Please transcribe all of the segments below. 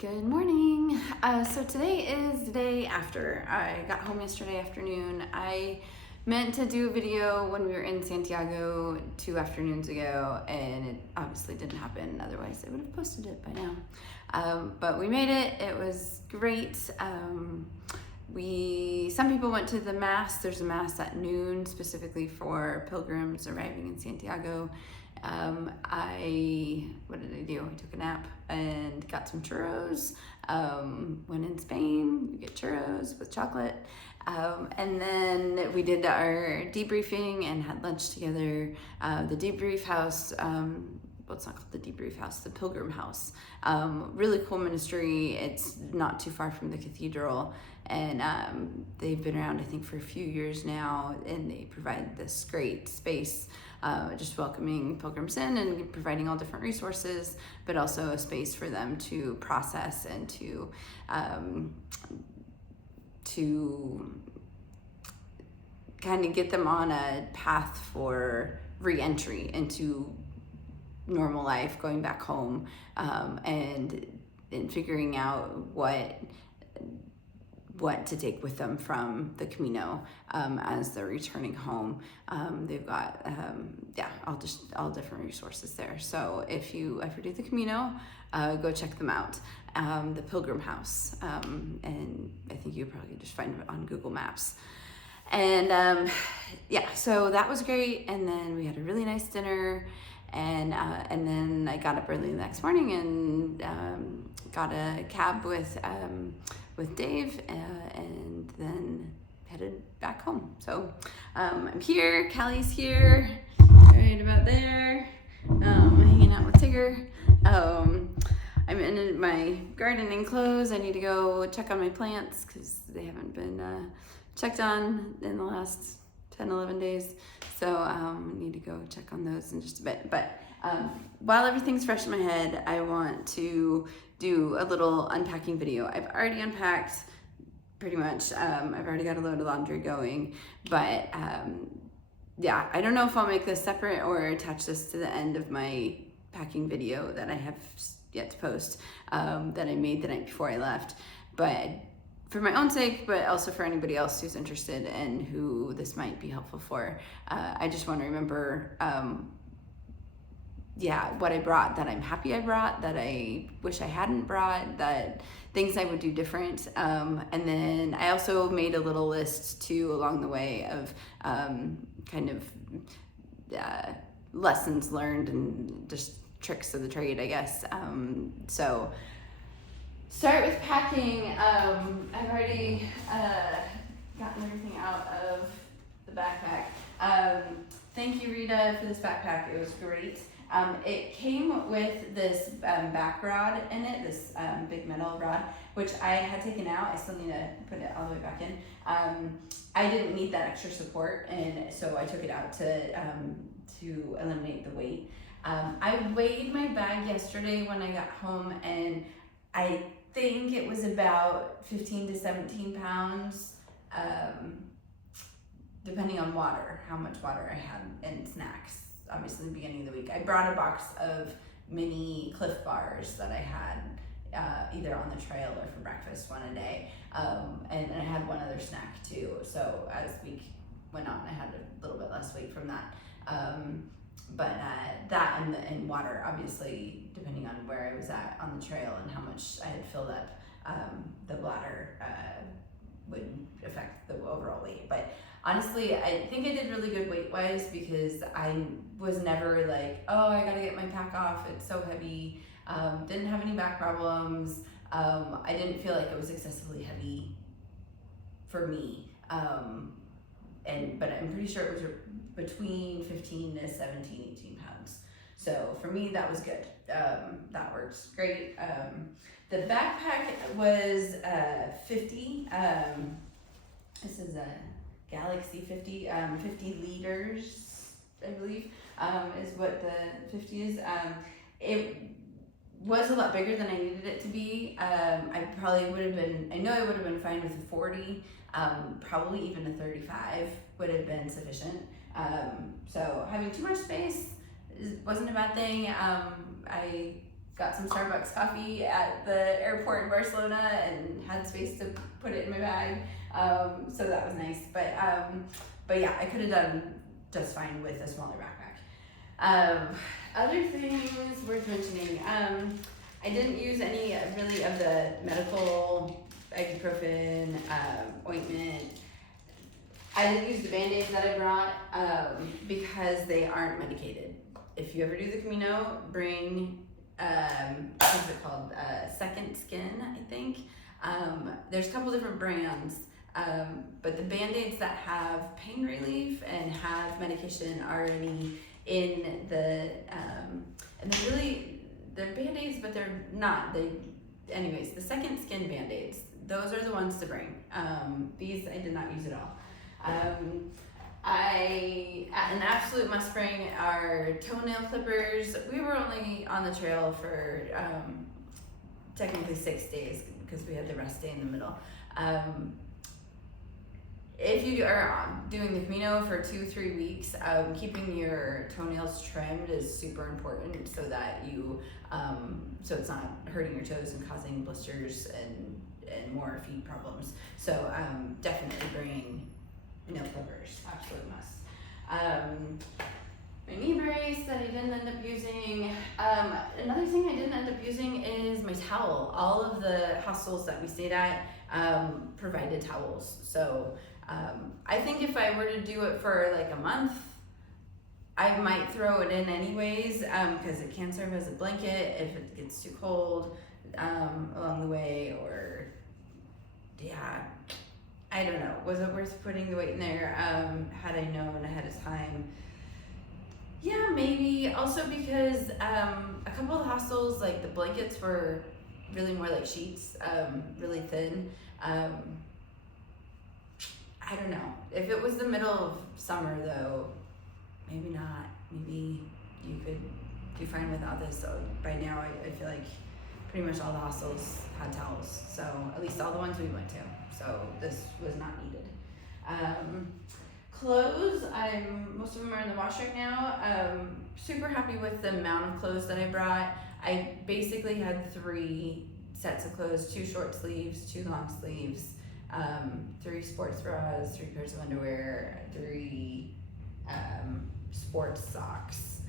Good morning. So today is the day after. I got home yesterday afternoon. I meant to do a video when we were in Santiago 2 afternoons ago, and it obviously didn't happen. Otherwise, I would have posted it by now. But we made it. It was great. Some people went to the mass. There's a mass at noon specifically for pilgrims arriving in Santiago. What did I do? I took a nap and got some churros. When in Spain, you get churros with chocolate. And then we did our debriefing and had lunch together. The debrief house, well, it's not called the debrief house, the pilgrim house. Really cool ministry. It's not too far from the cathedral. And they've been around, I think, for a few years now, and they provide this great space, just welcoming pilgrims in and providing all different resources, but also a space for them to process and to kind of get them on a path for re-entry into normal life, going back home, and figuring out what to take with them from the Camino as they're returning home. They've got all different resources there. So if you ever do the Camino, go check them out. The Pilgrim House, and I think you probably just find it on Google Maps. And so that was great. And then we had a really nice dinner. And then I got up early the next morning and got a cab with Dave, and then headed back home. So I'm here. Callie's here, right about there, hanging out with Tigger. I'm in my gardening clothes. I need to go check on my plants because they haven't been checked on in the last 10-11 days. So I need to go check on those in just a bit. But while everything's fresh in my head, I want to do a little unpacking video. I've already unpacked pretty much. I've already got a load of laundry going. But I don't know if I'll make this separate or attach this to the end of my packing video that I have yet to post, that I made the night before I left. But for my own sake, but also for anybody else who's interested and who this might be helpful for, I just want to remember, what I brought that I'm happy I brought, that I wish I hadn't brought, that things I would do different. And then I also made a little list too along the way of lessons learned and just tricks of the trade, I guess. So start with packing. I've already gotten everything out of the backpack. Thank you, Rita, for this backpack. It was great. It came with this back rod in it, this big metal rod, which I had taken out. I still need to put it all the way back in. I didn't need that extra support, and so I took it out to eliminate the weight. I weighed my bag yesterday when I got home, and I think it was about 15 to 17 pounds, depending on water, how much water I had and snacks. Obviously, the beginning of the week, I brought a box of mini Cliff Bars that I had either on the trail or for breakfast one a day, and I had one other snack too. So as the week went on, I had a little bit less weight from that. But that and water, obviously, depending on where I was at on the trail and how much I had filled up, the bladder would affect the overall weight. But honestly, I think I did really good weight-wise because I was never like, oh, I gotta get my pack off, it's so heavy. Didn't have any back problems. I didn't feel like it was excessively heavy for me. But I'm pretty sure it was between 15 to 17, 18 pounds. So for me, that was good. That works great. The backpack was 50. This is a Galaxy 50, 50 liters, I believe, is what the 50 is. It was a lot bigger than I needed it to be. I probably would have been, I know I would have been fine with a 40, probably even a 35 would have been sufficient. So having too much space wasn't a bad thing. I got some Starbucks coffee at the airport in Barcelona and had space to put it in my bag. So that was nice. But yeah, I could have done just fine with a smaller backpack. Other things worth mentioning. I didn't use any really of the medical ibuprofen, ointment. I didn't use the Band-Aids that I brought because they aren't medicated. If you ever do the Camino, bring, what's it called? Second Skin, I think. There's a couple different brands, but the Band-Aids that have pain relief and have medication already in the, and they're Band-Aids, but they're not. Anyways, the Second Skin Band-Aids, those are the ones to bring. These I did not use at all. An absolute must bring are toenail clippers. We were only on the trail for technically 6 days because we had the rest day in the middle. If you are doing the Camino for 2-3 weeks, keeping your toenails trimmed is super important so that so it's not hurting your toes and causing blisters and more feet problems. So definitely bring nail clippers, absolute must. My knee brace that I didn't end up using. Another thing I didn't end up using is my towel. All of the hostels that we stayed at provided towels. So I think if I were to do it for like a month, I might throw it in anyways because it can serve as a blanket if it gets too cold along the way, or yeah, I don't know. Was it worth putting the weight in there had I known ahead of time? Yeah, maybe. Also because a couple of hostels, like the blankets were really more like sheets, really thin. I don't know. If it was the middle of summer though, maybe not. Maybe you could do fine without this. So by now I feel like pretty much all the hostels had towels. So at least all the ones we went to. So this was not needed. Clothes, most of them are in the wash right now. Super happy with the amount of clothes that I brought. I basically had 3 sets of clothes, 2 short sleeves, 2 long sleeves, 3 sports bras, 3 pairs of underwear, 3 sports socks.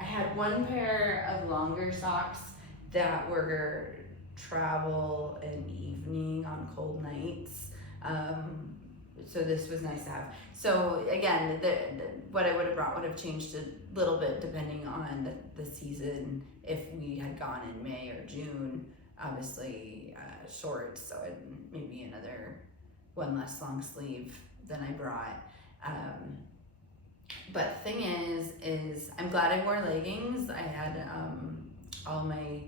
I had 1 pair of longer socks that were travel and evening on cold nights. So this was nice to have. So again, what I would have brought would have changed a little bit depending on the season. If we had gone in May or June, obviously shorts, so maybe another 1 less long sleeve than I brought. But the thing is I'm glad I wore leggings. I had all my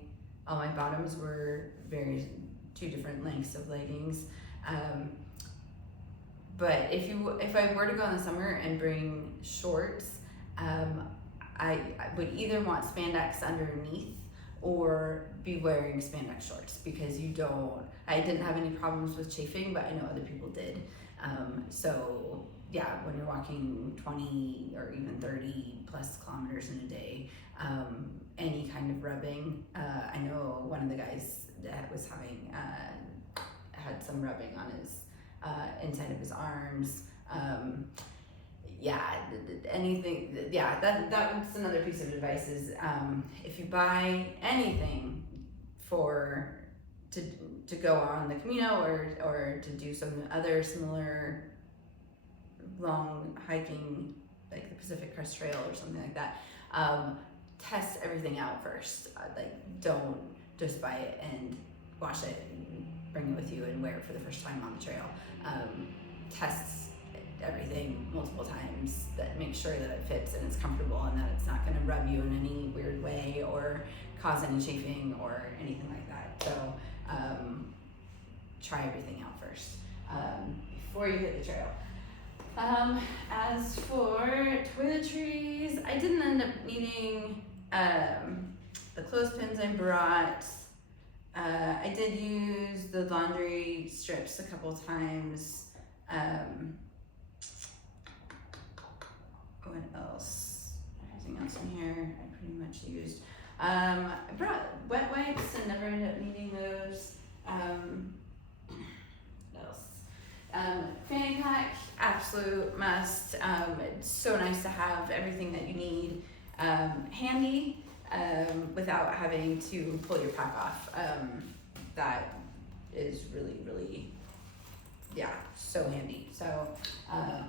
bottoms were 2 different lengths of leggings. But if I were to go in the summer and bring shorts, I would either want spandex underneath or be wearing spandex shorts because I didn't have any problems with chafing, but I know other people did. So yeah, when you're walking 20 or even 30 plus kilometers in a day, any kind of rubbing, I know one of the guys that was had some rubbing on his inside of his arms. Anything. Yeah, that's another piece of advice is if you buy anything to go on the Camino or to do some other similar long hiking, like the Pacific Crest Trail or something like that, test everything out first. Don't just buy it and wash it and bring it with you and wear it for the first time on the trail. Test everything multiple times, that make sure that it fits and it's comfortable and that it's not going to rub you in any weird way or cause any chafing or anything like that. So try everything out first before you hit the trail. As for toiletries, I didn't end up needing the clothespins I brought. I did use the laundry strips a couple times. What else? Anything else in here? I pretty much used. I brought wet wipes and never ended up needing those. What else? Fanny pack, absolute must. It's so nice to have everything that you need handy without having to pull your pack off. That is really, really, yeah, so handy. So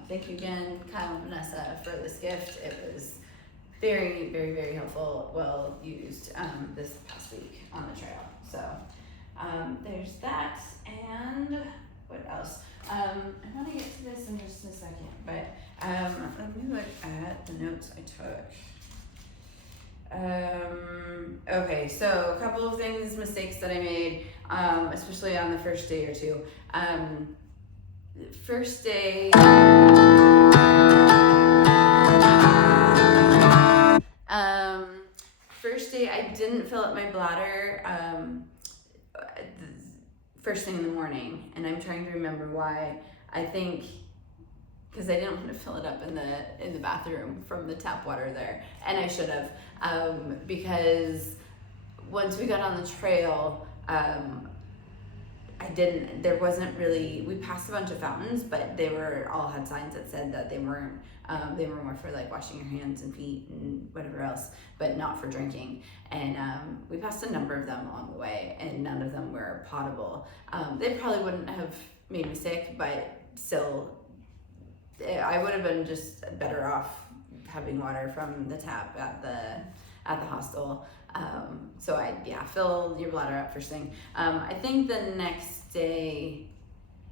thank you again, Kyle and Vanessa, for this gift. It was very, very, very helpful, well used this past week on the trail. So there's that, and what else? I want to get to this in just a second, but let me look at the notes I took. Okay, so a couple of mistakes that I made, especially on the first day or two. First day, I didn't fill up my bladder first thing in the morning, and I'm trying to remember why. I think because I didn't want to fill it up in the bathroom from the tap water there, and I should have, because once we got on the trail, there wasn't really, we passed a bunch of fountains, but they all had signs that said that they were more for like washing your hands and feet and whatever else, but not for drinking. And we passed a number of them along the way, and none of them were potable. They probably wouldn't have made me sick, but still, I would have been just better off having water from the tap at the hostel. So fill your bladder up first thing. I think the next day,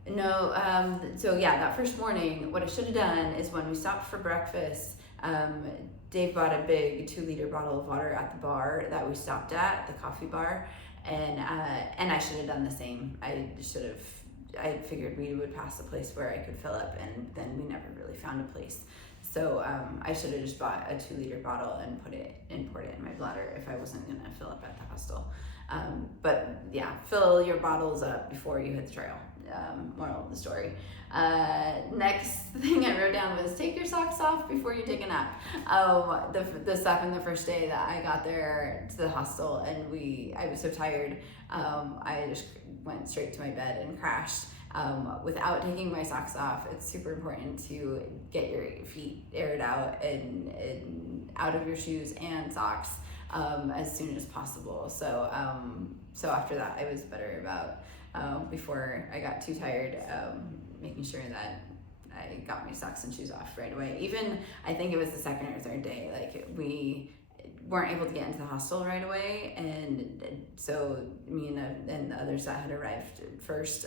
that first morning, what I should have done is when we stopped for breakfast, Dave bought a big 2-liter bottle of water at the bar that we stopped at, the coffee bar, and I should have done the same. I figured we would pass a place where I could fill up, and then we never really found a place. So I should have just bought a 2-liter bottle and poured it in my bladder if I wasn't gonna fill up at the hostel. But yeah, fill your bottles up before you hit the trail. Moral of the story. Next thing I wrote down was take your socks off before you take a nap. This happened the first day that I got there to the hostel, and I was so tired. I just went straight to my bed and crashed. Without taking my socks off. It's super important to get your feet aired out and out of your shoes and socks as soon as possible. So after that, I was better about before I got too tired, making sure that I got my socks and shoes off right away. Even I think it was the second or third day, like we weren't able to get into the hostel right away, and so me and the others that had arrived first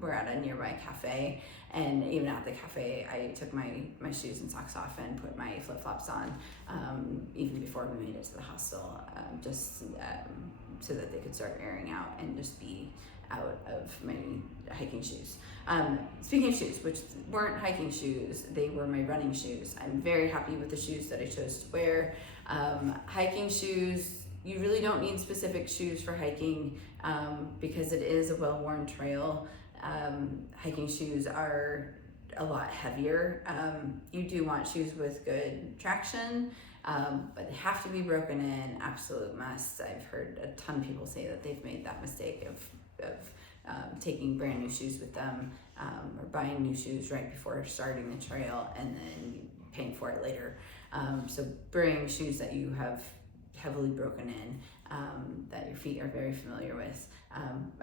were at a nearby cafe, and even at the cafe I took my shoes and socks off and put my flip-flops on even before we made it to the hostel, so that they could start airing out and just be out of my hiking shoes. Speaking of shoes, which weren't hiking shoes, they were my running shoes. I'm very happy with the shoes that I chose to wear. Hiking shoes, you really don't need specific shoes for hiking because it is a well-worn trail. Hiking shoes are a lot heavier. You do want shoes with good traction, but they have to be broken in, absolute must. I've heard a ton of people say that they've made that mistake of taking brand new shoes with them, or buying new shoes right before starting the trail and then paying for it later. So bring shoes that you have heavily broken in, that your feet are very familiar with.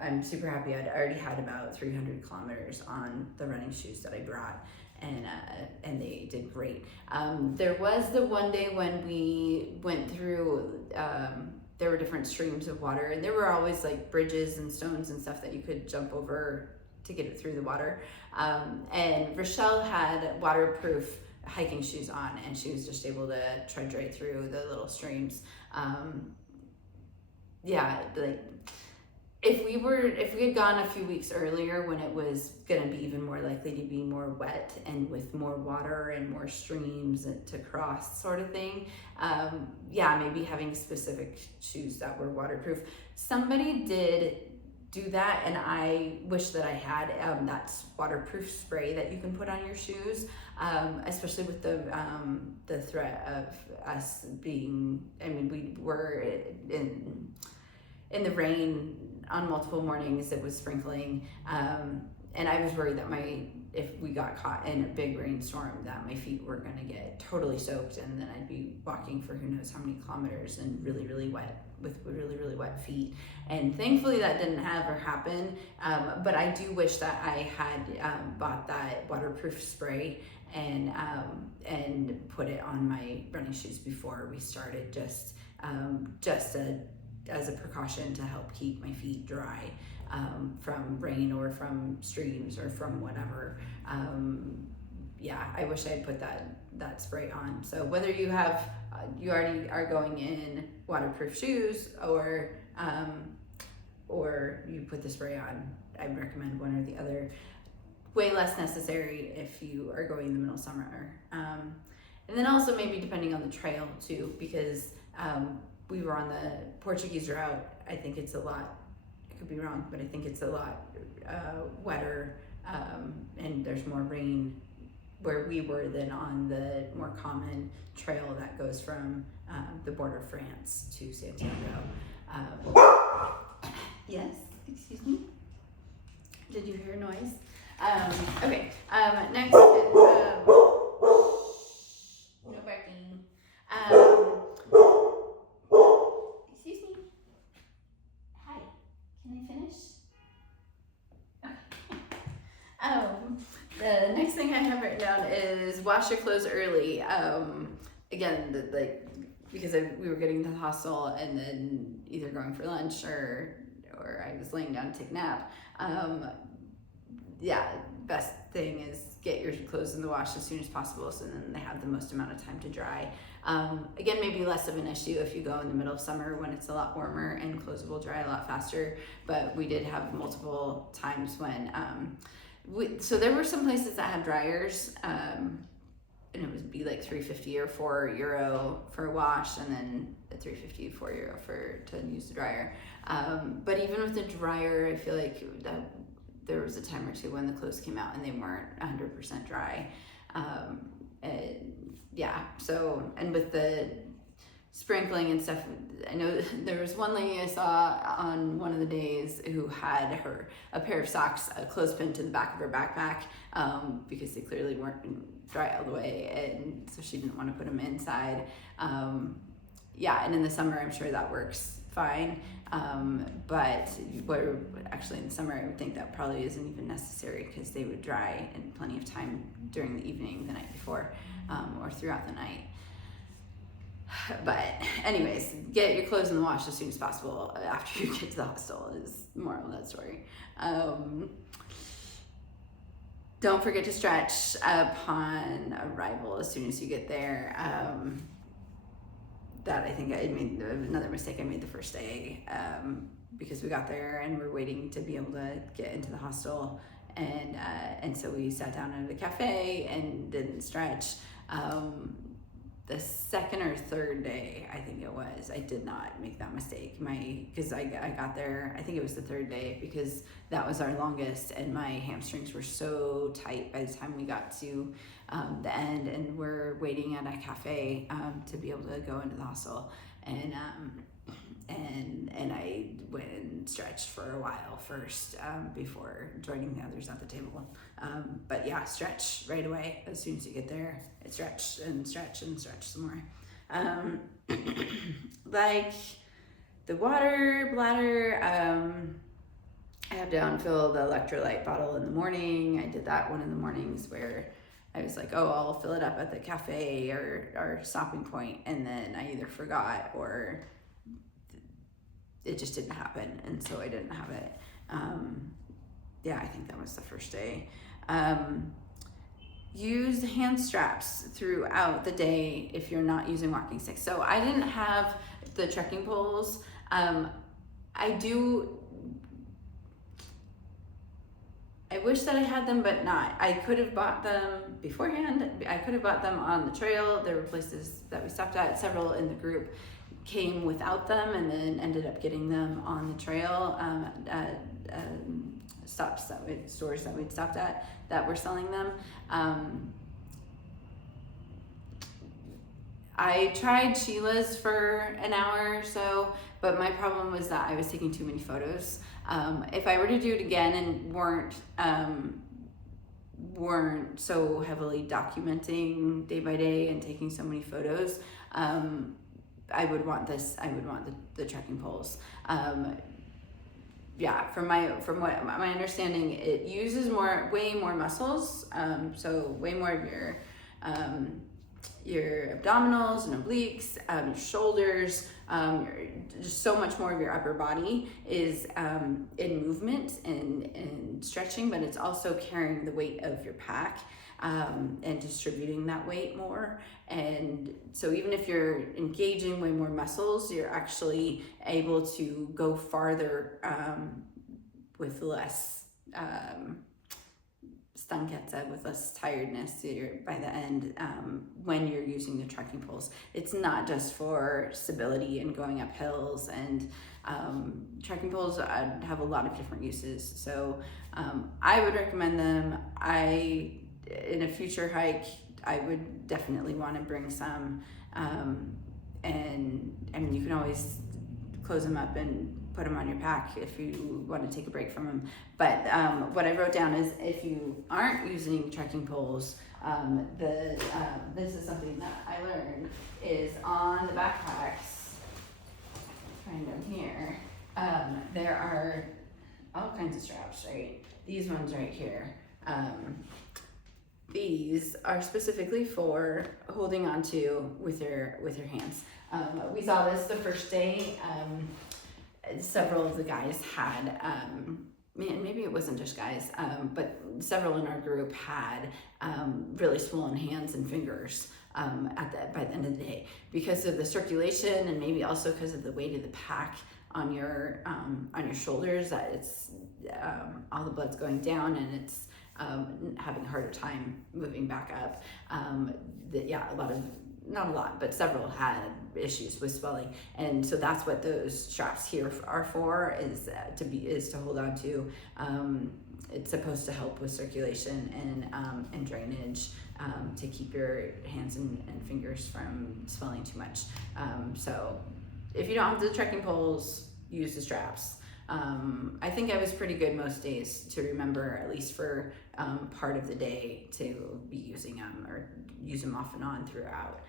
I'm super happy. I'd already had about 300 kilometers on the running shoes that I brought, and they did great. There was the one day when we went through, there were different streams of water, and there were always like bridges and stones and stuff that you could jump over to get it through the water. And Rochelle had waterproof hiking shoes on, and she was just able to trudge right through the little streams. If we had gone a few weeks earlier when it was gonna be even more likely to be more wet and with more water and more streams to cross sort of thing, maybe having specific shoes that were waterproof. Somebody did do that. And I wish that I had that waterproof spray that you can put on your shoes, especially with the threat of us being, I mean, we were in the rain on multiple mornings. It was sprinkling, and I was worried that if we got caught in a big rainstorm, that my feet were going to get totally soaked, and then I'd be walking for who knows how many kilometers and really, really wet, with really, really wet feet. And thankfully that didn't ever happen, but I do wish that I had bought that waterproof spray and put it on my running shoes before we started, just as a precaution to help keep my feet dry from rain or from streams or from whatever. I wish I had put that spray on. So whether you have you already are going in waterproof shoes, or you put the spray on, I would recommend one or the other. Way less necessary if you are going in the middle of summer. And then also maybe depending on the trail too, because we were on the Portuguese route. I think it's a lot, I could be wrong, but I think it's a lot wetter, and there's more rain where we were than on the more common trail that goes from the border of France to Santiago. Yes, excuse me. Did you hear a noise? Okay, next is, no barking. Excuse me. Hi, can I finish? Okay. The next thing I have written down is wash your clothes early. Again, because we were getting to the hostel and then either going for lunch or I was laying down to take a nap. Best thing is get your clothes in the wash as soon as possible, so then they have the most amount of time to dry. Again, maybe less of an issue if you go in the middle of summer when it's a lot warmer and clothes will dry a lot faster, but we did have multiple times when so there were some places that had dryers, and it would be like €3.50 or €4 for a wash, and then €3.50, €4 to use the dryer. But even with the dryer, I feel like that there was a time or two when the clothes came out and they weren't 100% dry. And with the sprinkling and stuff, I know there was one lady I saw on one of the days who had a pair of socks, a clothespin to the back of her backpack, because they clearly weren't dry all the way, and so she didn't want to put them inside. And in the summer I'm sure that works fine, but actually in the summer I would think that probably isn't even necessary, because they would dry in plenty of time during the evening, the night before, or throughout the night. But anyways, get your clothes in the wash as soon as possible after you get to the hostel is the moral of that story. Don't forget to stretch upon arrival as soon as you get there. That I think I made another mistake I made the first day, because we got there and we're waiting to be able to get into the hostel, and so we sat down at a cafe and didn't stretch. The second or third day, I think it was, I did not make that mistake. Because I got there, I think it was the third day, because that was our longest, and my hamstrings were so tight by the time we got to the end, and we're waiting at a cafe to be able to go into the hostel, and I went and stretched for a while first before joining the others at the table. But yeah, stretch right away as soon as you get there. Stretch and stretch and stretch some more. Like the water bladder, I have to unfill the electrolyte bottle in the morning. I did that one in the mornings where I was like, oh, I'll fill it up at the cafe or stopping point, and then I either forgot or it just didn't happen, and so I didn't have it. I think that was the first day. Use hand straps throughout the day if you're not using walking sticks. So I didn't have the trekking poles. I wish that I had them, but not. I could have bought them beforehand. I could have bought them on the trail. There were places that we stopped at, several in the group came without them and then ended up getting them on the trail at stores that we'd stopped at that were selling them. I tried Sheila's for an hour or so, but my problem was that I was taking too many photos. If I were to do it again and weren't so heavily documenting day by day and taking so many photos, I would want the trekking poles. From what my understanding, it uses way more muscles, so way more of your abdominals and obliques, your shoulders, just so much more of your upper body is in movement and stretching, but it's also carrying the weight of your pack and distributing that weight more. And so even if you're engaging way more muscles, you're actually able to go farther with less with less tiredness by the end when you're using the trekking poles. It's not just for stability and going up hills, and trekking poles have a lot of different uses. So I would recommend them. In a future hike, I would definitely want to bring some, and I mean, you can always close them up and put them on your pack if you want to take a break from them. But what I wrote down is, if you aren't using trekking poles, this is something that I learned, is on the backpacks, find them here, there are all kinds of straps, right? These ones right here. These are specifically for holding onto with your hands. We saw this the first day. Several of the guys had, maybe it wasn't just guys, but several in our group had really swollen hands and fingers by the end of the day, because of the circulation, and maybe also because of the weight of the pack on your shoulders, that it's all the blood's going down and it's having a harder time moving back up. Not a lot, but several had issues with swelling, and so that's what those straps here are for, is to hold on to. It's supposed to help with circulation and drainage, to keep your hands and fingers from swelling too much. So if you don't have the trekking poles, use the straps. I think I was pretty good most days to remember, at least for part of the day, to be using them, or use them off and on throughout.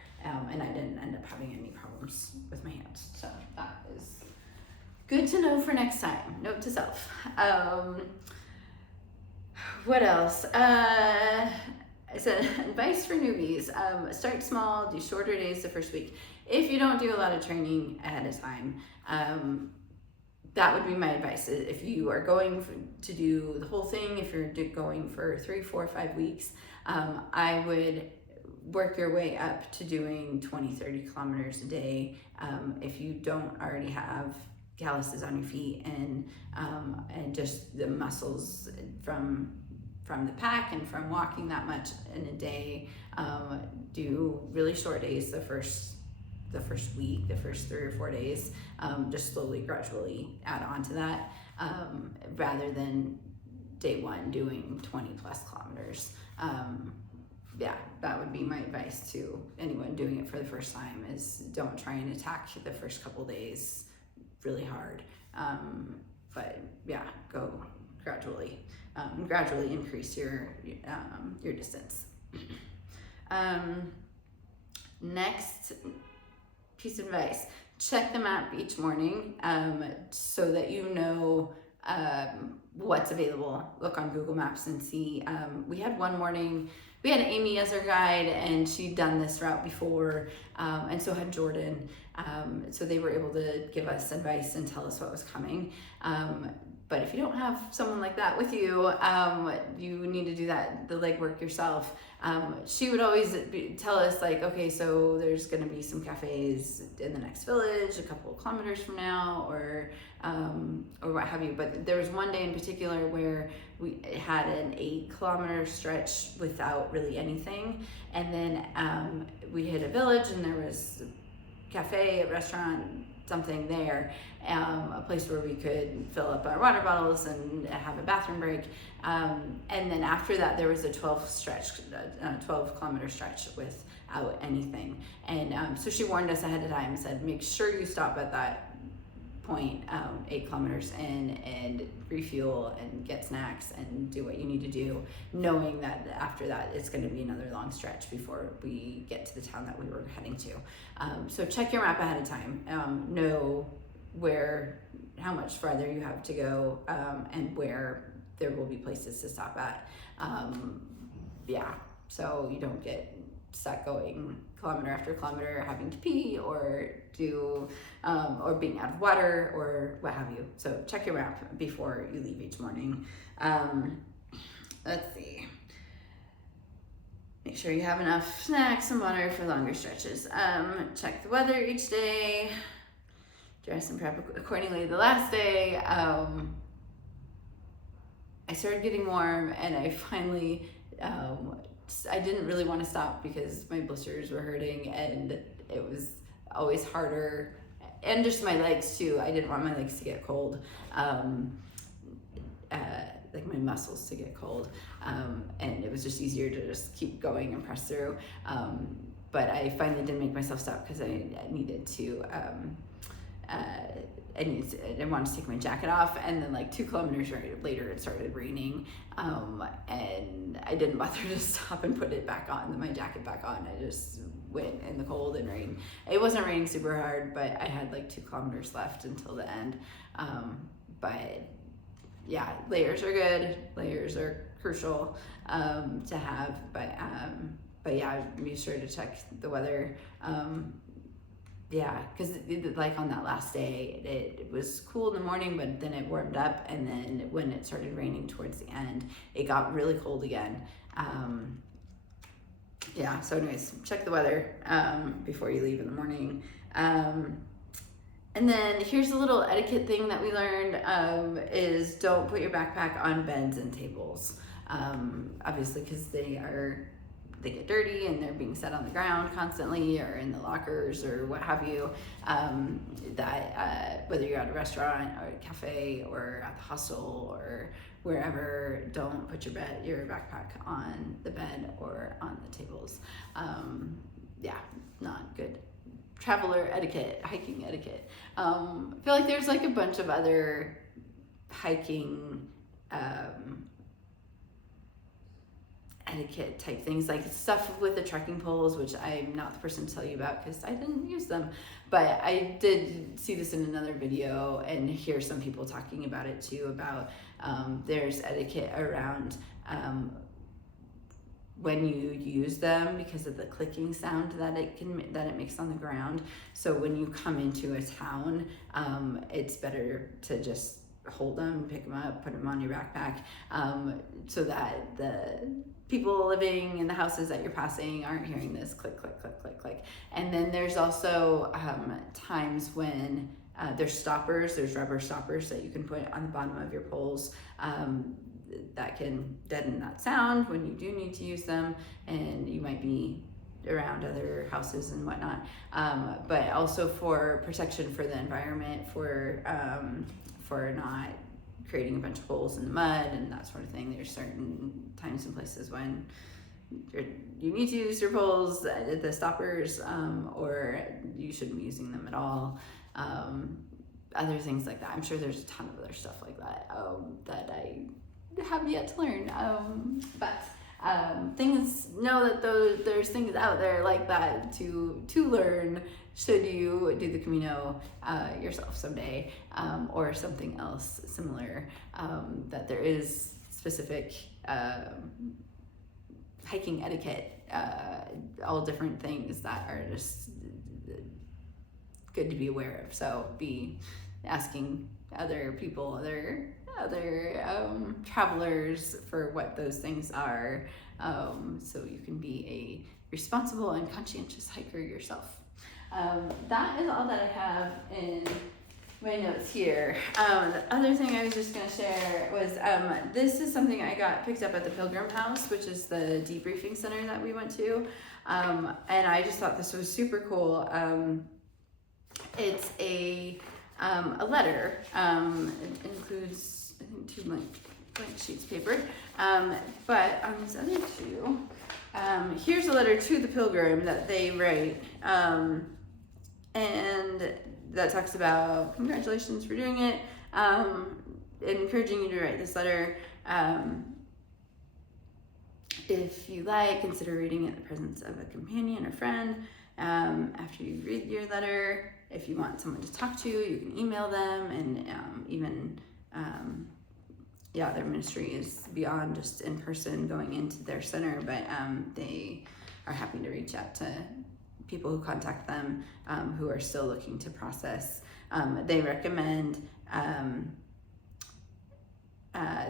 And I didn't end up having any problems with my hands. So that is good to know for next time. Note to self. What else? I said advice for newbies. Start small, do shorter days the first week. If you don't do a lot of training ahead of time, that would be my advice. If you are going to do the whole thing, if you're going for 3, 4, 5 weeks, I would work your way up to doing 20, 30 kilometers a day. If you don't already have calluses on your feet and just the muscles from the pack and from walking that much in a day, do really short days the first week, the first 3 or 4 days, just slowly, gradually add on to that, rather than day one doing 20 plus kilometers. That would be my advice to anyone doing it for the first time, is don't try and attack the first couple days really hard. Go gradually. Gradually increase your distance. Next piece of advice: check the map each morning, so that you know what's available. Look on Google Maps and see. We had one morning, we had Amy as our guide, and she'd done this route before, and so had Jordan. So they were able to give us advice and tell us what was coming. But if you don't have someone like that with you, you need to do the legwork yourself. She would always tell us, like, okay, so there's going to be some cafes in the next village, a couple of kilometers from now, or what have you. But there was one day in particular where we had an 8-kilometer stretch without really anything, and then we hit a village, and there was cafe, a restaurant, something there, a place where we could fill up our water bottles and have a bathroom break. And then after that, there was a 12-kilometer stretch without anything. And so she warned us ahead of time and said, make sure you stop at that point, 8 kilometers in, and refuel and get snacks and do what you need to do, knowing that after that it's going to be another long stretch before we get to the town that we were heading to. So check your map ahead of time, know how much farther you have to go, and where there will be places to stop at. So you don't get stuck going kilometer after kilometer having to pee or being out of water or what have you. So check your map before you leave each morning. Let's see. Make sure you have enough snacks and water for longer stretches. Check the weather each day. Dress and prep accordingly the last day. I started getting warm and I finally I didn't really want to stop because my blisters were hurting and it was always harder, and just my legs too. I didn't want my legs to get cold, like my muscles to get cold, and it was just easier to just keep going and press through. But I finally did make myself stop because I needed to. I wanted to take my jacket off, and then like 2 kilometers later it started raining, and I didn't bother to stop and put it back on, my jacket back on. I just went in the cold and rain. It wasn't raining super hard, but I had like 2 kilometers left until the end. But yeah, layers are good. Layers are crucial to have. But yeah, be sure to check the weather. Yeah, because like on that last day, it was cool in the morning, but then it warmed up, and then when it started raining towards the end, it got really cold again. Yeah, so anyways, check the weather before you leave in the morning. And then here's a little etiquette thing that we learned, is don't put your backpack on beds and tables. Obviously, because they get dirty and they're being set on the ground constantly or in the lockers or what have you, whether you're at a restaurant or a cafe or at the hostel or wherever, don't put your backpack on the bed or on the tables. Not good traveler etiquette, hiking etiquette. I feel like there's like a bunch of other hiking etiquette type things, like stuff with the trekking poles, which I'm not the person to tell you about because I didn't use them, but I did see this in another video and hear some people talking about it too, about there's etiquette around when you use them because of the clicking sound that it makes on the ground. So when you come into a town, it's better to just hold them, pick them up, put them on your backpack, so that the people living in the houses that you're passing aren't hearing this click, click, click, click, click. And then there's also times when there's rubber stoppers that you can put on the bottom of your poles that can deaden that sound when you do need to use them, and you might be around other houses and whatnot, but also for protection for the environment, for not creating a bunch of holes in the mud and that sort of thing. There's certain times and places when you need to use your poles, the stoppers, or you shouldn't be using them at all. Other things like that. I'm sure there's a ton of other stuff like that that I have yet to learn. Know that there's things out there like that to learn should you do the Camino yourself someday, or something else similar, that there is specific hiking etiquette, all different things that are just good to be aware of. So be asking other people, other travelers for what those things are, so you can be a responsible and conscientious hiker yourself. That is all that I have in my notes here. The other thing I was just going to share was this is something I got picked up at the Pilgrim House, which is the debriefing center that we went to, and I just thought this was super cool. It's a letter. It includes, I think, 2 blank sheets of paper. But on these other 2, here's a letter to the pilgrim that they write. And that talks about congratulations for doing it, encouraging you to write this letter. If you like, consider reading it in the presence of a companion or friend. After you read your letter, if you want someone to talk to, you can email them, and their ministry is beyond just in person going into their center, but they are happy to reach out to people who contact them who are still looking to process. They recommend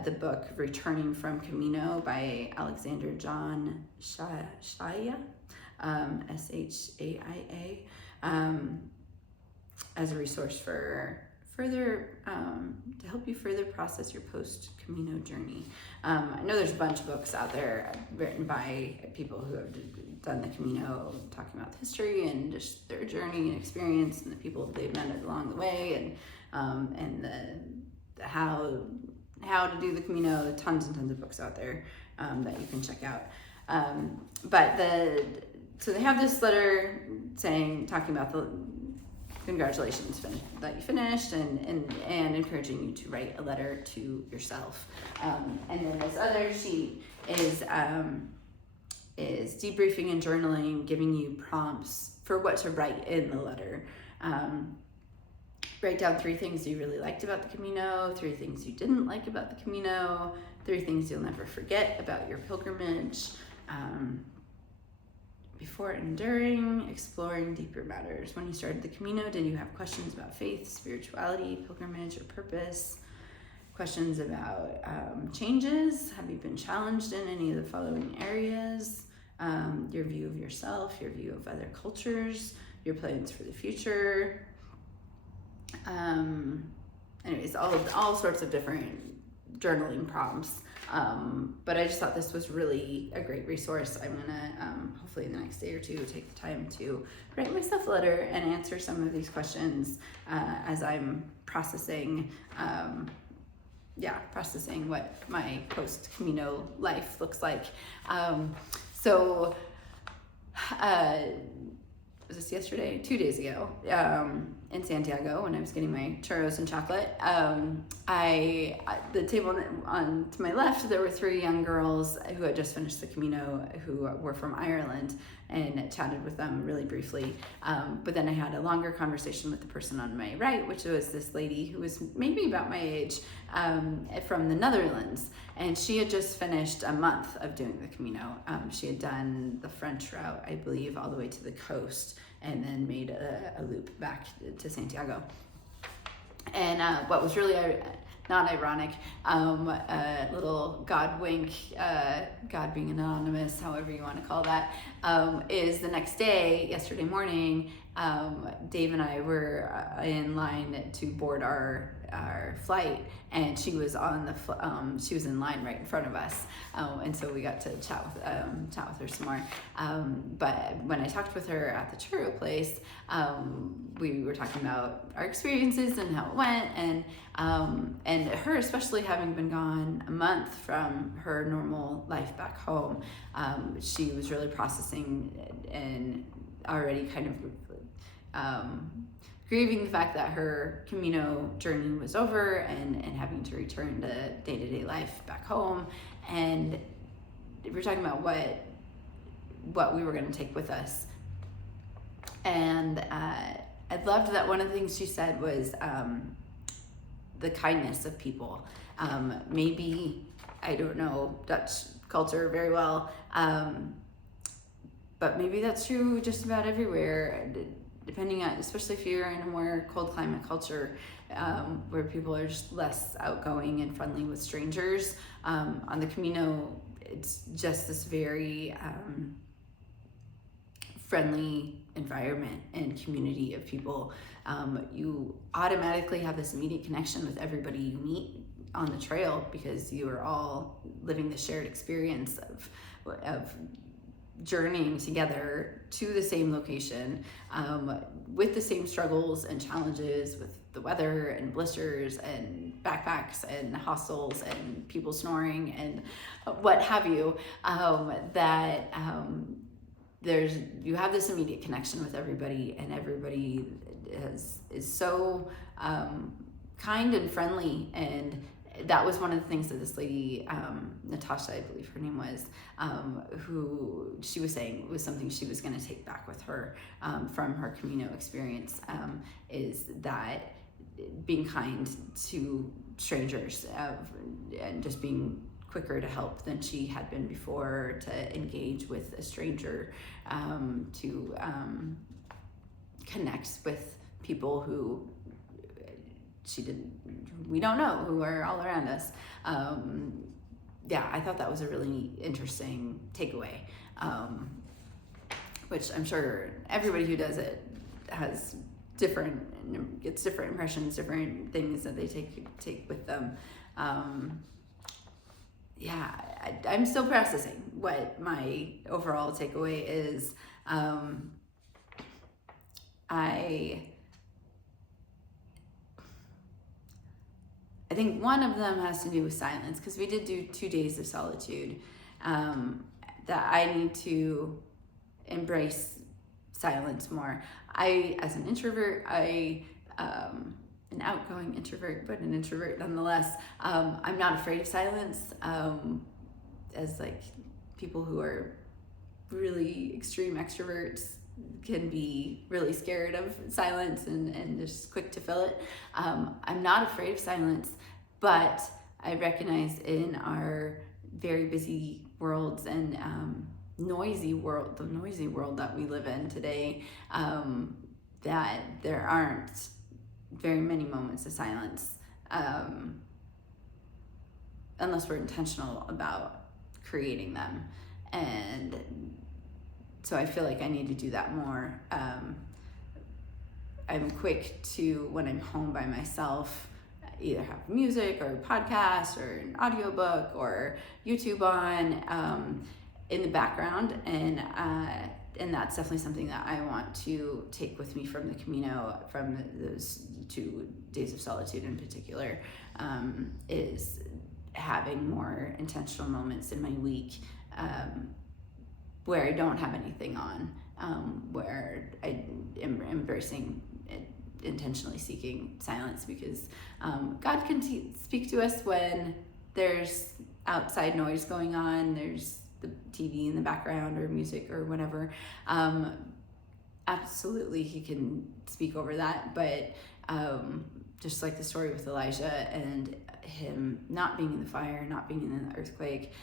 the book Returning from Camino by Alexander John Shaia, Shaia, as a resource for further to help you further process your post-Camino journey. I know there's a bunch of books out there written by people who have done the Camino, talking about the history and just their journey and experience and the people they've met along the way, and the how to do the Camino. Tons and tons of books out there that you can check out. So they have this letter talking about the congratulations that you finished, and encouraging you to write a letter to yourself. And then this other sheet is debriefing and journaling, giving you prompts for what to write in the letter. Write down 3 things you really liked about the Camino, 3 things you didn't like about the Camino, 3 things you'll never forget about your pilgrimage. Before and during, exploring deeper matters. When you started the Camino, did you have questions about faith, spirituality, pilgrimage, or purpose? Questions about changes? Have you been challenged in any of the following areas? Your view of yourself, your view of other cultures, your plans for the future. Anyways, all sorts of different journaling prompts. But I just thought this was really a great resource. I'm gonna hopefully in the next day or 2 take the time to write myself a letter and answer some of these questions as I'm processing what my post-Camino life looks like. Was this yesterday? 2 days ago, in Santiago, when I was getting my churros and chocolate. The table to my left, there were 3 young girls who had just finished the Camino, who were from Ireland, and chatted with them really briefly. But then I had a longer conversation with the person on my right, which was this lady who was maybe about my age, from the Netherlands. And she had just finished a month of doing the Camino. She had done the French route, I believe, all the way to the coast, and then made a loop back to Santiago. And what was really not ironic, a little God wink, God being anonymous, however you want to call that, is the next day, yesterday morning, Dave and I were in line to board our flight, and she was she was in line right in front of us, and so we got to chat with her some more. But when I talked with her at the churro place, we were talking about our experiences and how it went, and her, especially having been gone a month from her normal life back home, she was really processing and already kind of grieving the fact that her Camino journey was over, and having to return to day-to-day life back home. And we were talking about what we were going to take with us. And I loved that one of the things she said was the kindness of people. Maybe, I don't know Dutch culture very well, but maybe that's true just about everywhere, depending on, especially if you're in a more cold climate culture, where people are just less outgoing and friendly with strangers. On the Camino, it's just this very friendly environment and community of people. You automatically have this immediate connection with everybody you meet on the trail, because you are all living the shared experience of journeying together to the same location, with the same struggles and challenges with the weather and blisters and backpacks and hostels and people snoring and what have you, that you have this immediate connection with everybody, and everybody is so kind and friendly. And that was one of the things that this lady, Natasha, I believe her name was, who she was saying was something she was going to take back with her from her Camino experience, is that being kind to strangers, and just being quicker to help than she had been before, to engage with a stranger, to connect with people who we don't know, who are all around us. I thought that was a really interesting takeaway, which I'm sure everybody who does it gets different impressions, different things that they take with them. I'm still processing what my overall takeaway is. I think one of them has to do with silence, because we did do 2 days of solitude, that I need to embrace silence more. As an introvert, an outgoing introvert, but an introvert nonetheless, I'm not afraid of silence, as like people who are really extreme extroverts can be really scared of silence and just quick to fill it. I'm not afraid of silence, but I recognize in our very busy worlds and the noisy world that we live in today, that there aren't very many moments of silence, unless we're intentional about creating them. And so I feel like I need to do that more. I'm quick to, when I'm home by myself, either have music or a podcast or an audiobook or YouTube on in the background, and that's definitely something that I want to take with me from the Camino, from those 2 days of solitude in particular, is having more intentional moments in my week, where I don't have anything on, where I am embracing it, intentionally seeking silence, because God can speak to us when there's outside noise going on, there's the TV in the background or music or whatever. Absolutely, he can speak over that, but just like the story with Elijah and him not being in the fire, not being in the earthquake,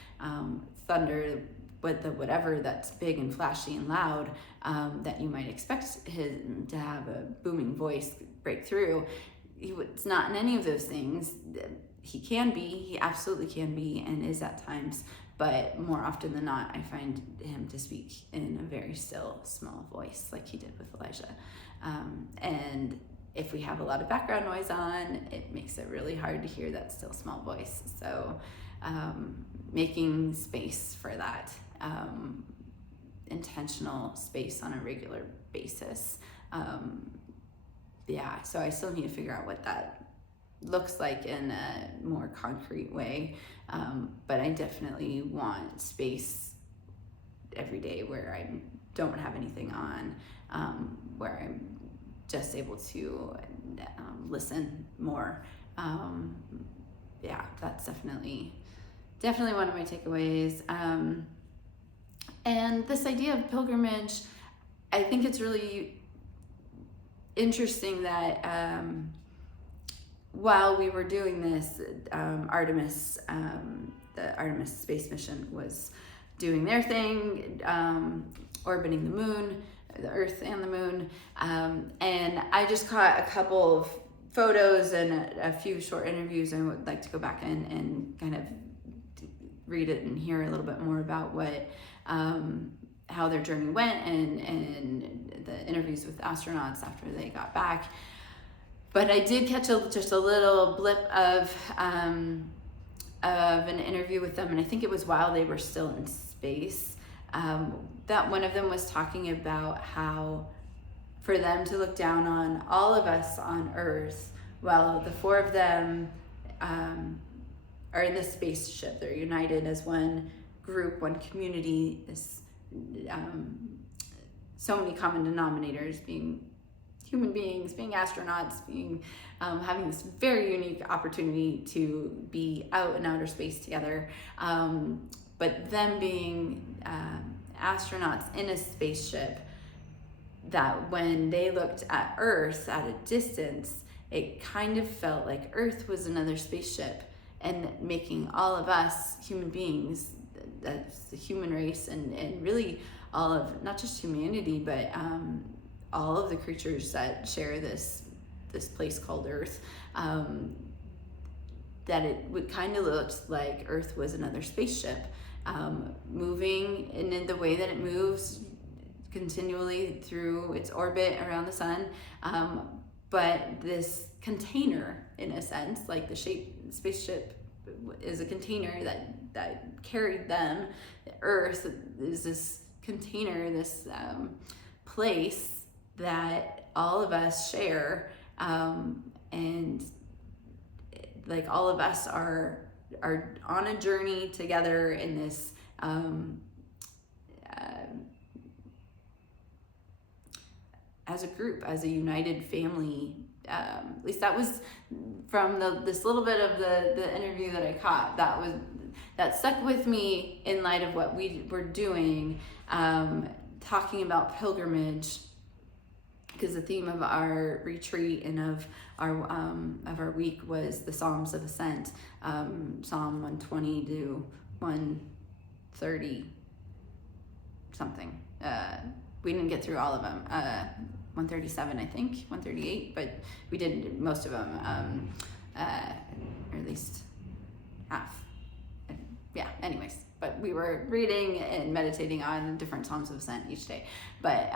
thunder, whatever that's big and flashy and loud, that you might expect him to have a booming voice break through. It's not in any of those things. He absolutely can be and is at times, but more often than not, I find him to speak in a very still, small voice, like he did with Elijah. And if we have a lot of background noise on, it makes it really hard to hear that still, small voice. So making space for that, intentional space on a regular basis. So I still need to figure out what that looks like in a more concrete way. But I definitely want space every day where I don't have anything on, where I'm just able to listen more. That's definitely one of my takeaways. And this idea of pilgrimage, I think it's really interesting that while we were doing this, Artemis, the Artemis space mission was doing their thing, orbiting the moon, the Earth and the moon. And I just caught a couple of photos and a few short interviews. I would like to go back and kind of read it and hear a little bit more about how their journey went, and the interviews with astronauts after they got back. But I did catch just a little blip of an interview with them, and I think it was while they were still in space. that one of them was talking about how for them to look down on all of us on Earth, while the four of them are in this spaceship. They're united as one group, one community, this so many common denominators, being human beings, being astronauts, being having this very unique opportunity to be out in outer space together, but them being astronauts in a spaceship, that when they looked at Earth at a distance, it kind of felt like Earth was another spaceship, and making all of us human beings, that's the human race, and really all of, not just humanity, but all of the creatures that share this place called Earth, that it would kind of look like Earth was another spaceship, moving in the way that it moves continually through its orbit around the sun, but this container, in a sense, like the spaceship is a container that carried them. The Earth is this container, this place that all of us share, and like all of us are on a journey together in this as a group, as a united family. At least that was from this little bit of the interview that I caught. That stuck with me in light of what we were doing, talking about pilgrimage, because the theme of our retreat and of our week was the Psalms of Ascent, Psalm 120 to 130 something. We didn't get through all of them. 137, I think, 138, but we did most of them, or at least half. Yeah, anyways, but we were reading and meditating on different Psalms of Ascent each day. But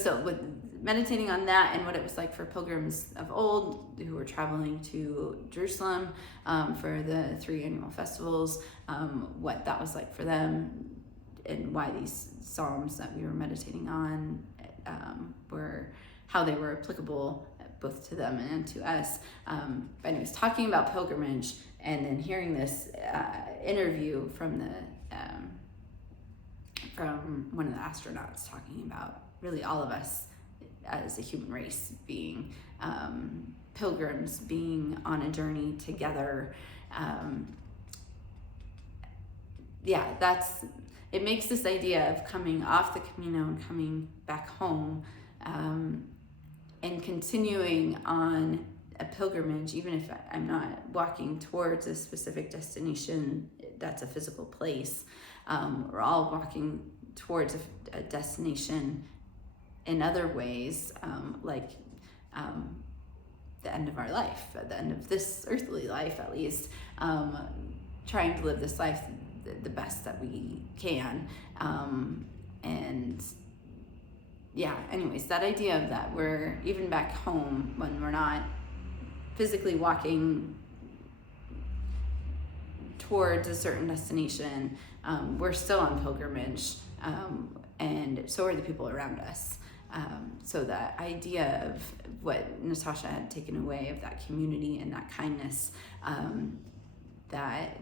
so with meditating on that and what it was like for pilgrims of old who were traveling to Jerusalem for the 3 annual festivals, what that was like for them, and why these Psalms that we were meditating on were, how they were applicable both to them and to us. But anyways, talking about pilgrimage, and then hearing this interview from one of the astronauts talking about really all of us as a human race being pilgrims, being on a journey together. It makes this idea of coming off the Camino and coming back home, and continuing on a pilgrimage, even if I'm not walking towards a specific destination that's a physical place. We're all walking towards a destination in other ways, like the end of our life, at the end of this earthly life at least, trying to live this life the best that we can. And yeah, anyways, that idea of that we're even back home when we're not physically walking towards a certain destination, we're still on pilgrimage, and so are the people around us. So that idea of what Natasha had taken away of that community and that kindness, that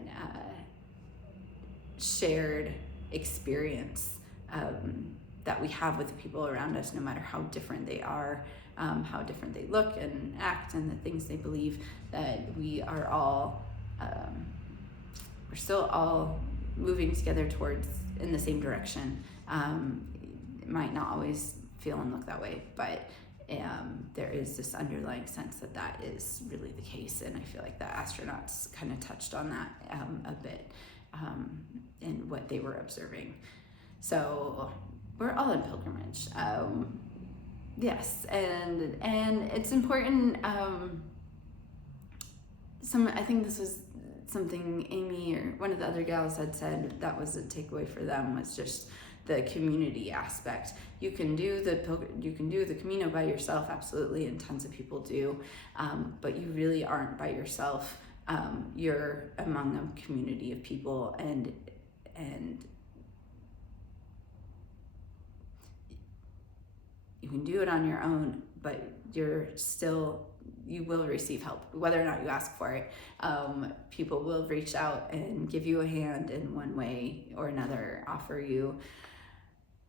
shared experience that we have with the people around us, no matter how different they are, how different they look and act, and the things they believe, that we are all, we're still all moving together towards in the same direction. It might not always feel and look that way, but there is this underlying sense that is really the case, and I feel like the astronauts kind of touched on that a bit in what they were observing. So we're all in pilgrimage. Yes, and it's important. I think this was something Amy or one of the other gals had said that was a takeaway for them, was just the community aspect. You can do the Camino by yourself, absolutely, and tons of people do, but you really aren't by yourself. You're among a community of people, and you can do it on your own, but you will receive help, whether or not you ask for it. People will reach out and give you a hand in one way or another, offer you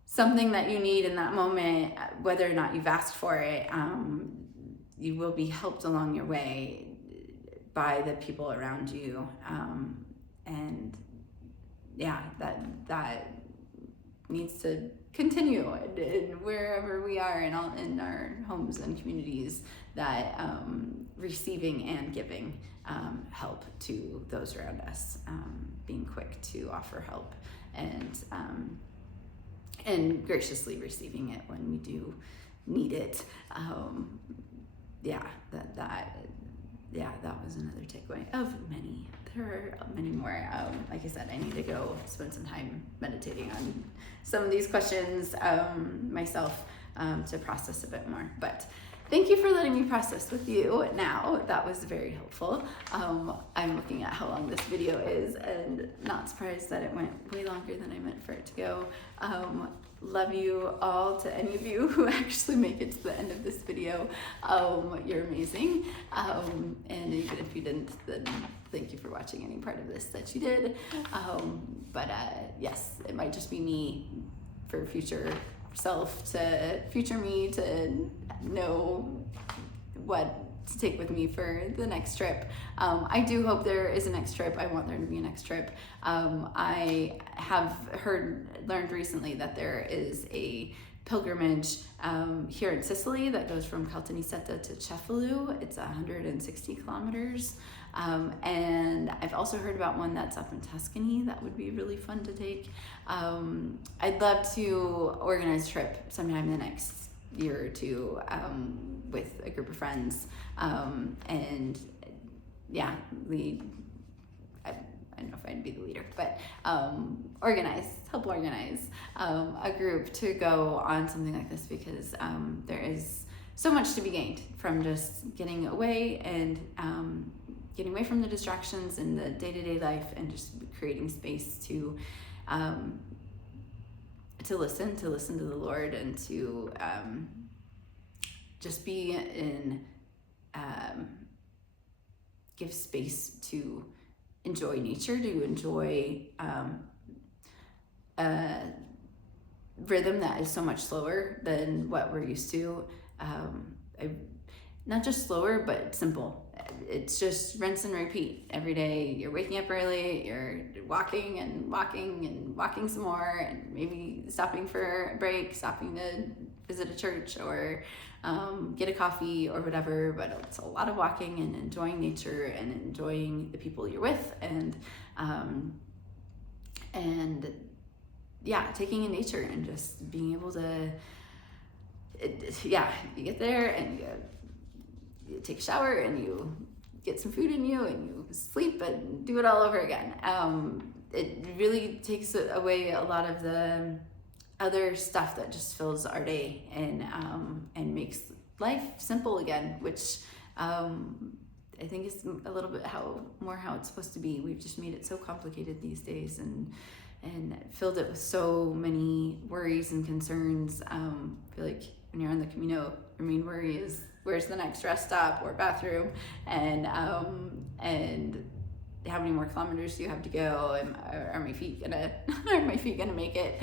something that you need in that moment, whether or not you've asked for it. You will be helped along your way by the people around you. And yeah, that needs to continue and wherever we are in our homes and communities, that receiving and giving help to those around us, being quick to offer help, and graciously receiving it when we do need it. That was another takeaway of many. There are many more. Like I said, I need to go spend some time meditating on some of these questions myself, to process a bit more. But thank you for letting me process with you now. That was very helpful. I'm looking at how long this video is and not surprised that it went way longer than I meant for it to go. Love you all. To any of you who actually make it to the end of this video, you're amazing. And even if you didn't, then thank you for watching any part of this that you did. Yes, it might just be me for future me to know what to take with me for the next trip. I do hope there is a next trip. I want there to be a next trip. I have learned recently that there is a pilgrimage here in Sicily that goes from Caltanissetta to Cefalù. It's 160 kilometers. And I've also heard about one that's up in Tuscany that would be really fun to take. I'd love to organize a trip sometime in the next year or two, with a group of friends, and yeah, I don't know if I'd be the leader, but help organize a group to go on something like this, because there is so much to be gained from just getting away and getting away from the distractions in the day-to-day life, and just creating space to listen to the Lord, and to just be in, give space to enjoy nature, to enjoy a rhythm that is so much slower than what we're used to. Not just slower, but simple. It's just rinse and repeat every day. You're waking up early, you're walking and walking and walking some more, and maybe stopping for a break, stopping to visit a church or get a coffee or whatever. But it's a lot of walking and enjoying nature and enjoying the people you're with, and taking in nature and just being able to, you get there and you take a shower and you get some food in you and you sleep and do it all over again. It really takes away a lot of the other stuff that just fills our day, and makes life simple again, which I think is a little bit how it's supposed to be. We've just made it so complicated these days, and filled it with so many worries and concerns. I feel like when you're on the Camino, your main worry is where's the next rest stop or bathroom, and how many more kilometers do you have to go, and are my feet gonna make it?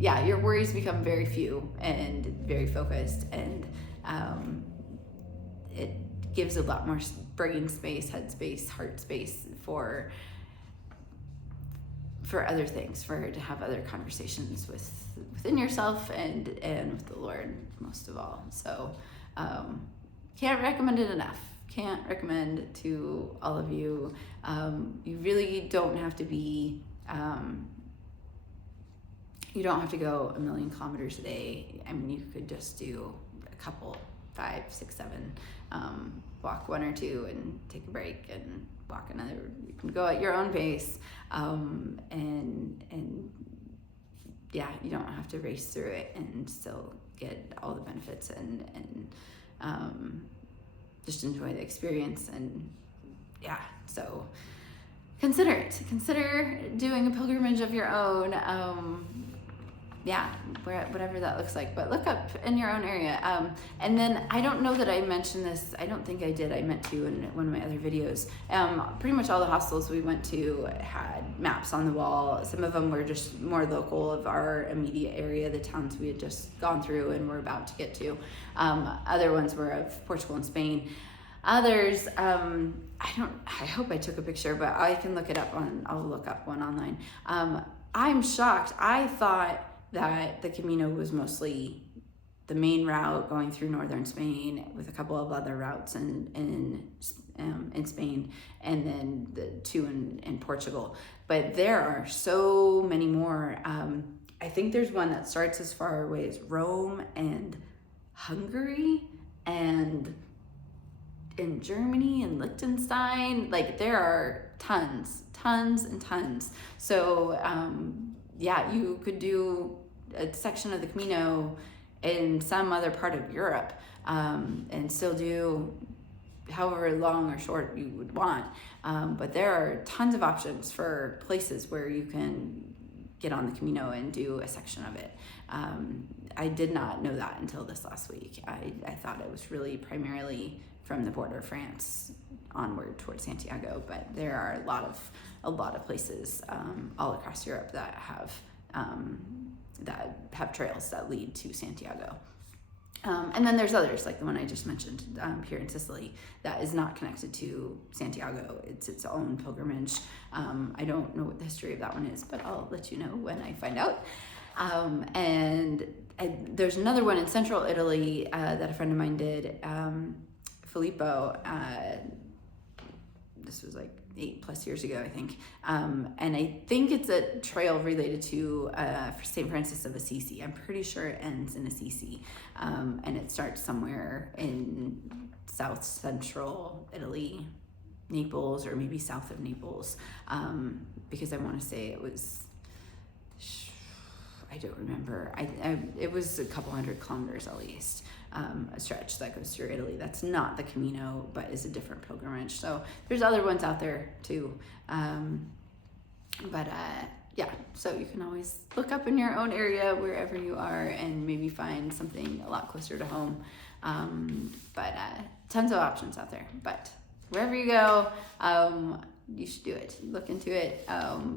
Your worries become very few and very focused, and it gives a lot more brain space, head space, heart space for other things, to have other conversations within yourself and with the Lord, most of all. So can't recommend it enough. Can't recommend to all of you. You really don't have to be, you don't have to go 1,000,000 kilometers a day. I mean, you could just do a couple, 5, 6, 7, walk 1 or 2 and take a break and walk another. You can go at your own pace, you don't have to race through it and still get all the benefits and just enjoy the experience. And so consider doing a pilgrimage of your own. yeah, whatever that looks like. But look up in your own area. And then I don't know that I mentioned this. I don't think I did. I meant to in one of my other videos. Pretty much all the hostels we went to had maps on the wall. Some of them were just more local of our immediate area, the towns we had just gone through and were about to get to. Other ones were of Portugal and Spain. Others, I hope I took a picture, but I can look it up I'll look up one online. I'm shocked. I thought that the Camino was mostly the main route going through northern Spain with a couple of other routes in Spain, and then the two in Portugal. But there are so many more. I think there's one that starts as far away as Rome and Hungary and in Germany and Liechtenstein. Like, there are tons and tons. So yeah, you could do a section of the Camino in some other part of Europe, and still do however long or short you would want. But there are tons of options for places where you can get on the Camino and do a section of it. I did not know that until this last week. I thought it was really primarily from the border of France onward towards Santiago, but there are a lot of places all across Europe that have trails that lead to Santiago. And then there's others, like the one I just mentioned here in Sicily, that is not connected to Santiago. It's its own pilgrimage. I don't know what the history of that one is, but I'll let you know when I find out. And there's another one in central Italy that a friend of mine did, Filippo. This was like 8+ years ago, I think. And I think it's a trail related to St. Francis of Assisi. I'm pretty sure it ends in Assisi. And it starts somewhere in south central Italy, Naples, or maybe south of Naples. Because I want to say it was, I don't remember. It was a couple 100 kilometers at least. A stretch that goes through Italy. That's not the Camino, but is a different pilgrimage. So there's other ones out there too. Yeah, so you can always look up in your own area wherever you are and maybe find something a lot closer to home. Tons of options out there. But wherever you go, you should do it. Look into it.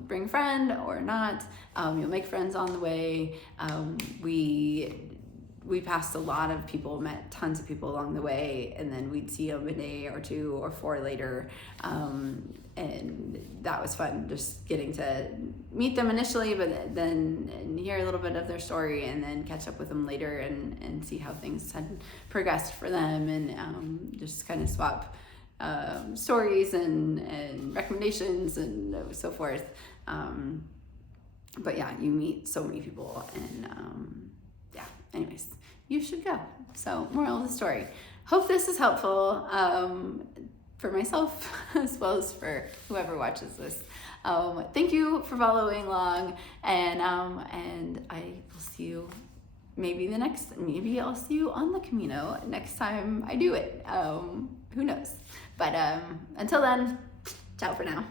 Bring a friend or not. You'll make friends on the way. We passed a lot of people, met tons of people along the way, and then we'd see them a day or 2 or 4 later. And that was fun, just getting to meet them initially, but then hear a little bit of their story and then catch up with them later and see how things had progressed for them, and just kind of swap stories and recommendations and so forth. But yeah, you meet so many people, and anyways, you should go. So, moral of the story. Hope this is helpful for myself as well as for whoever watches this. Thank you for following along, and I will see you maybe I'll see you on the Camino next time I do it. Who knows? But until then, ciao for now.